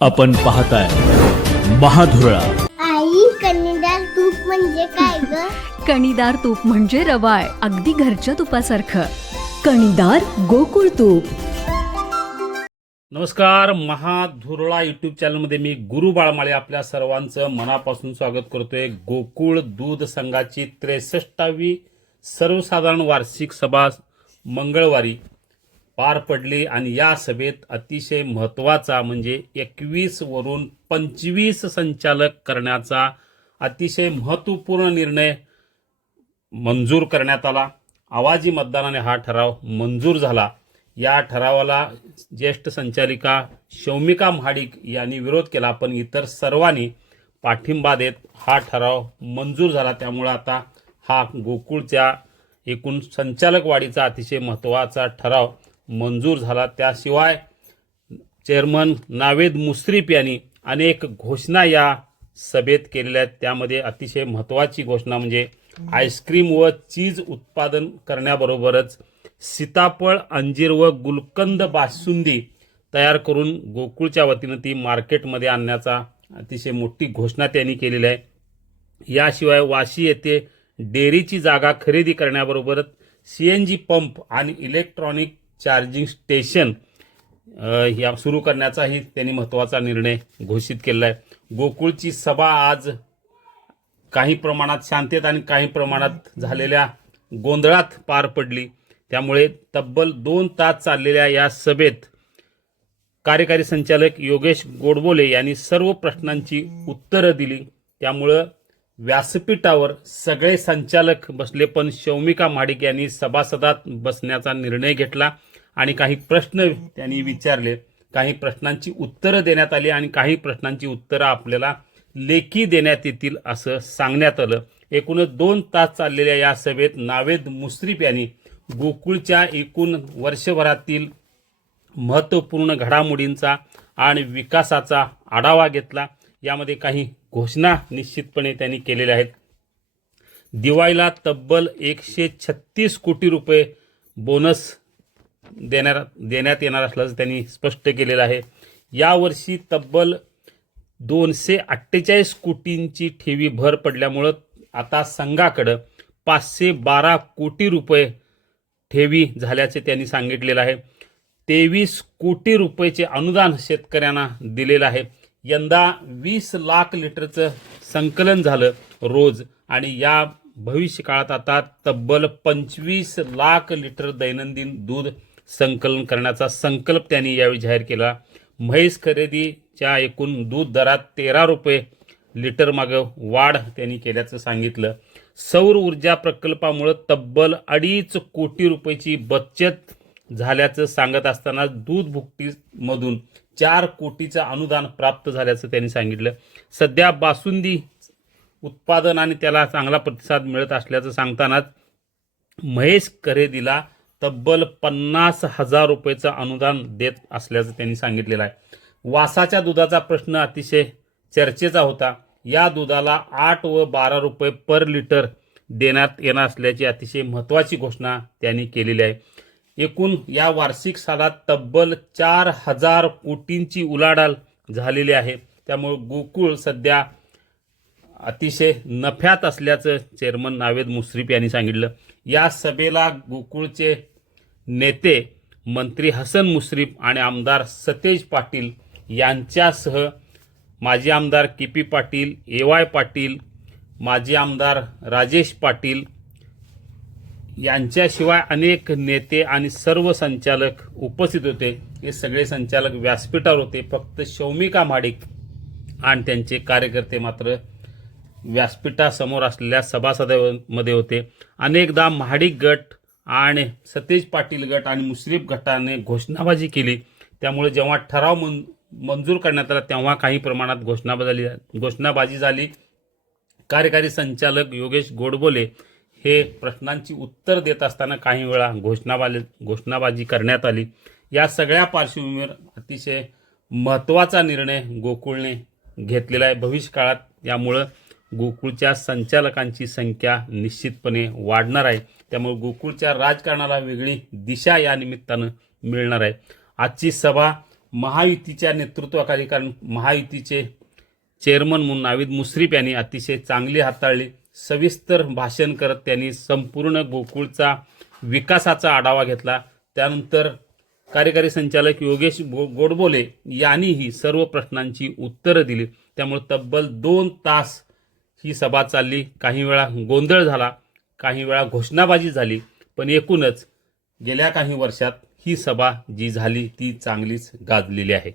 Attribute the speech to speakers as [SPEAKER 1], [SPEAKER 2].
[SPEAKER 1] आपण पाहताय महाधुरळा.
[SPEAKER 2] आई कन्नडार तूप म्हणजे काय ग?
[SPEAKER 3] कणीदार तूप म्हणजे रवाळ अगदी घरच्या तुपासारखं.
[SPEAKER 4] कणीदार गोकुळ तूप.
[SPEAKER 5] नमस्कार महाधुरळा युट्यूब चॅनलमध्ये मी गुरु बाळमाळे आपल्या सर्वांचं मनापासून स्वागत करतोय. गोकुळ दूध संघाची त्रेसष्टावी सर्वसाधारण वार्षिक सभा मंगळवारी. पार पडले आणि या सभेत अतिशय महत्त्वाचा म्हणजे एकवीस वरून पंचवीस संचालक करण्याचा अतिशय महत्त्वपूर्ण निर्णय मंजूर करण्यात आला. आवाजी मतदानाने हा ठराव मंजूर झाला. या ठरावाला ज्येष्ठ संचालिका शौमिका महाडिक यांनी विरोध केला पण इतर सर्वांनी पाठिंबा देत हा ठराव मंजूर झाला. त्यामुळं आता हा गोकुळच्या एकूण संचालक वाढीचा अतिशय महत्त्वाचा ठराव मंजूर झाला. त्याशिवाय चेअरमन नावेद मुश्रीफ यांनी अनेक घोषणा या सभेत केलेल्या आहेत. त्यामध्ये अतिशय महत्त्वाची घोषणा म्हणजे आईस्क्रीम व चीज उत्पादन करण्याबरोबरच सीताफळ अंजीर व गुलकंद बासुंदी तयार करून गोकुळच्या वतीनं ती मार्केटमध्ये आणण्याचा अतिशय मोठी घोषणा त्यांनी केलेली आहे. याशिवाय वाशी येथे डेअरीची जागा खरेदी करण्याबरोबरच सी एन जी पंप आणि इलेक्ट्रॉनिक चार्जिंग स्टेशन या सुरू करण्याचाही त्यांनी महत्त्वाचा निर्णय घोषित केला आहे गोकुळची सभा आज काही प्रमाणात शांततेत आणि काही प्रमाणात झालेल्या गोंधळात पार पडली. त्यामुळे तब्बल दोन तास चाललेल्या या सभेत कार्यकारी संचालक योगेश गोडबोले यांनी सर्व प्रश्नांची उत्तरं दिली. त्यामुळं व्यासपीठावर सगळे संचालक बसले पण शौमिका महाडिक यांनी सभासदात बसण्याचा निर्णय घेतला. आणि काही प्रश्न त्यांनी विचारले काही प्रश्नांची उत्तरं देण्यात आली आणि काही प्रश्नांची उत्तरं आपल्याला लेखी देण्यात येतील असं सांगण्यात आलं. एकूणच दोन तास चाललेल्या या सभेत नावेद मुश्रीफ यांनी गोकुळच्या एकूण वर्षभरातील महत्त्वपूर्ण घडामोडींचा आणि विकासाचा आढावा घेतला. यामध्ये काही घोषणा निश्चितपणे त्यांनी केलेल्या आहेत. दिवाळीला तब्बल एकशे छत्तीस कोटी रुपये बोनस देणार देण्यात येणार असल्याचं त्यांनी स्पष्ट केलेलं आहे. यावर्षी तब्बल दोनशे अठ्ठेचाळीस कोटींची ठेवी भर पडल्यामुळं आता संघाकडं पाचशे बारा कोटी रुपये ठेवी झाल्याचे त्यांनी सांगितलेलं आहे. तेवीस कोटी रुपयेचे अनुदान शेतकऱ्यांना दिलेलं आहे. यंदा वीस लाख लिटरचं संकलन झालं रोज आणि या भविष्य काळात आता तब्बल पंचवीस लाख लिटर दैनंदिन दूध संकलन करण्याचा संकल्प त्यांनी यावेळी जाहीर केला. म्हैस खरेदीच्या एकूण दूध दरात तेरा रुपये लिटर मागं वाढ त्यांनी केल्याचं सांगितलं. सौर ऊर्जा प्रकल्पामुळं तब्बल अडीच कोटी रुपयाची बचत झाल्याचं सांगत असताना दूध भुकटीमधून चार कोटीचं अनुदान प्राप्त झाल्याचं त्यांनी सांगितलं. सध्या बासुंदी उत्पादन आणि त्याला चांगला प्रतिसाद मिळत असल्याचं सांगतानाच महेश खरेदीला तब्बल पन्नास हजार रुपयेचं अनुदान देत असल्याचं त्यांनी सांगितलेलं आहे. वासाच्या दुधाचा प्रश्न अतिशय चर्चेचा होता. या दुधाला आठ व बारा रुपये पर लिटर देण्यात येणार असल्याची अतिशय महत्त्वाची घोषणा त्यांनी केलेली आहे. एकूण या वार्षिक सालात तब्बल चार हजार कोटींची उलाढाल झालेली आहे. त्यामुळे गोकुळ सध्या अतिशय नफ्यात असल्याचं चेअरमन नावेद मुश्रीफ यांनी सांगितलं. या सभेला गोकुळचे नेते मंत्री हसन मुश्रीफ आणि आमदार सतेज पाटील यांच्यासह माजी आमदार K P Patil A Y Patil माजी आमदार राजेश पाटील यांच्याशिवाय अनेक नेते आणि सर्व संचालक उपस्थित होते. हे सगळे संचालक व्यासपीठावर होते. फक्त शौमिका माडिक आणि त्यांचे कार्यकर्ते मात्र व्यासपीठासमोर असलेल्या सभासदांमध्ये होते. अनेकदा महाडिक गट आणि सतेज पाटील गट आणि मुश्रीफ गटाने घोषणाबाजी केली. त्यामुळे जेव्हा ठराव मन मंजूर करण्यात आला तेव्हा काही प्रमाणात घोषणाबाजी घोषणाबाजी झाली. कार्यकारी संचालक योगेश गोडबोले हे प्रश्नांची उत्तर देत असताना काही वेळा घोषणाबाजी घोषणाबाजी करण्यात आली. या सगळ्या पार्श्वभूमीवर अतिशय महत्त्वाचा निर्णय गोकुळने घेतलेला आहे. भविष्यकाळात यामुळं गोकुळच्या संचालकांची संख्या निश्चितपणे वाढणार आहे. त्यामुळे गोकुळच्या राजकारणाला वेगळी दिशा या निमित्तानं मिळणार आहे. आजची सभा महायुतीच्या नेतृत्वाखाली कारण महायुतीचे चेअरमन म्हणून नावीद मुश्रीफ यांनी अतिशय चांगली हाताळली. सविस्तर भाषण करत त्यांनी संपूर्ण गोकुळचा विकासाचा आढावा घेतला. त्यानंतर कार्यकारी संचालक योगेश गो गोडबोले यांनीही सर्व प्रश्नांची उत्तरं दिली. त्यामुळे तब्बल दोन तास ही सभा चालली काही वेळा गोंधळ झाला काही वेळा घोषणाबाजी झाली पण एकूणच गेल्या काही वर्षात ही सभा जी झाली ती चांगलीच गाजलेली आहे.